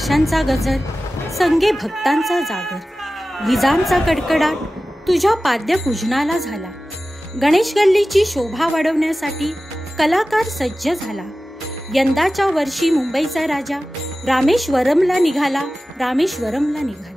ताशांचा गजर, संगे भक्तांचा जागर, विजांचा कडकडाट तुझ्या पाद्यपूजनाला झाला. गणेश गल्लीची शोभा वाढवण्यासाठी कलाकार सज्ज झाला. यंदाच्या वर्षी मुंबईचा राजा रामेश्वरमला निघाला.